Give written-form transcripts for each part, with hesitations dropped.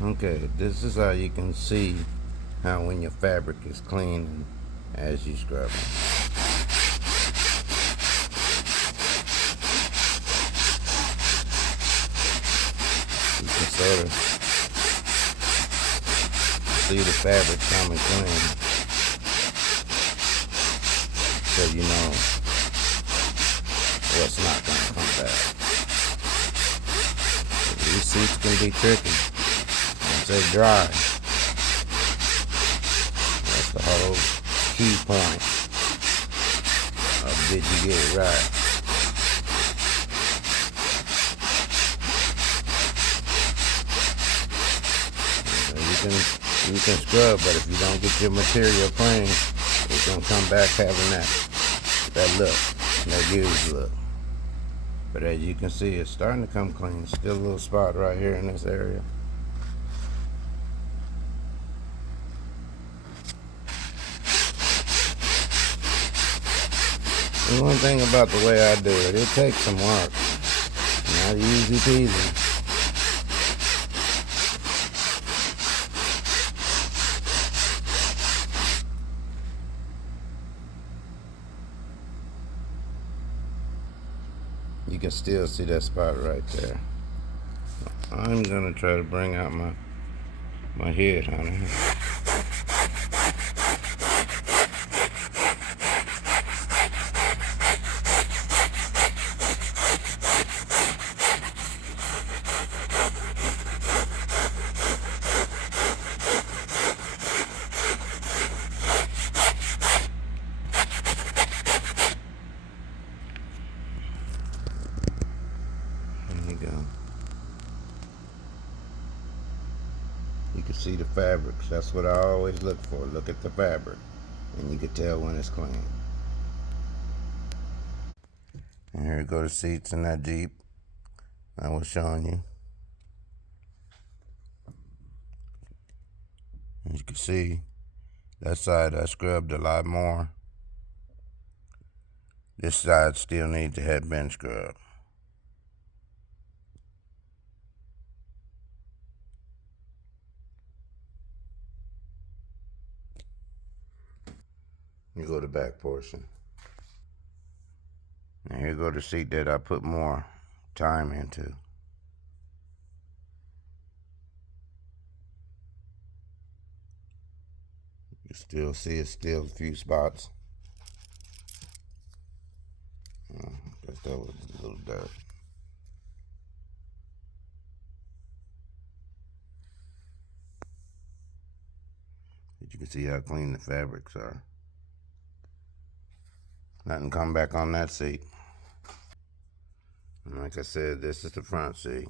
Okay, this is how you can see how when your fabric is clean as you scrub it. You can sort of see the fabric coming clean, so you know what's not going to come back. These seats can be tricky. Once they dry, that's the whole key point of did you get it right. You can scrub, but if you don't get your material clean, it's gonna come back having that look, that used look. But as you can see, it's starting to come clean. Still a little spot right here in this area. And one thing about the way I do it, it takes some work. Not easy peasy. You can still see that spot right there. I'm gonna try to bring out my head on it. Go. You can see the fabrics. That's what I always look for. Look at the fabric, and you can tell when it's clean. And here go the seats in that Jeep I was showing you. As you can see, that side I scrubbed a lot more. This side still needs to have been scrubbed. You go to the back portion. And here go the seat that I put more time into. You still see it's still a few spots. I guess that was a little dirt. But you can see how clean the fabrics are. Nothing come back on that seat. And like I said, this is the front seat.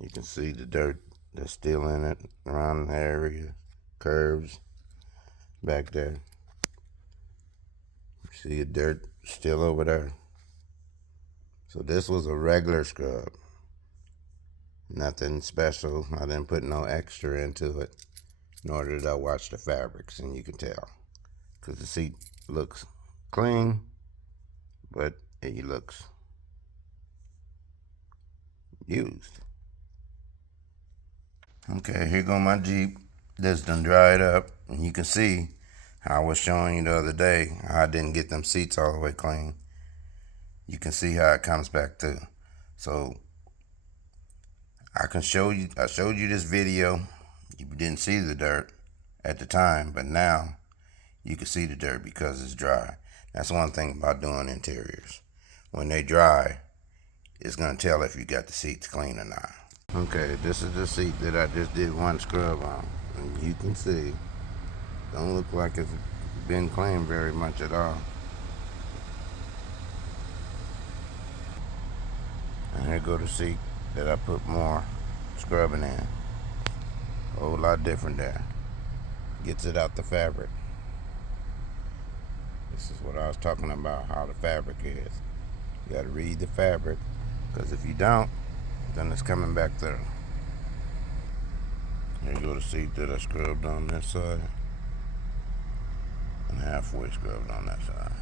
You can see the dirt that's still in it around the area, curves back there. See the dirt still over there. So this was a regular scrub. Nothing special. I didn't put no extra into it, nor did I wash the fabrics, and you can tell. Because the seat looks clean, but it looks used. Okay, here go my Jeep. This done dried up, and you can see how I was showing you the other day how I didn't get them seats all the way clean. You can see how it comes back too. So I showed you this video. You didn't see the dirt at the time, but now you can see the dirt because it's dry. That's one thing about doing interiors. When they dry, it's gonna tell if you got the seats clean or not. Okay, this is the seat that I just did one scrub on. And you can see, don't look like it's been cleaned very much at all. And here go the seat that I put more scrubbing in. A whole lot different there. Gets it out the fabric. This is what I was talking about, how the fabric is. You gotta read the fabric, because if you don't, then it's coming back through. Here you go the seat that I scrubbed on this side, and halfway scrubbed on that side.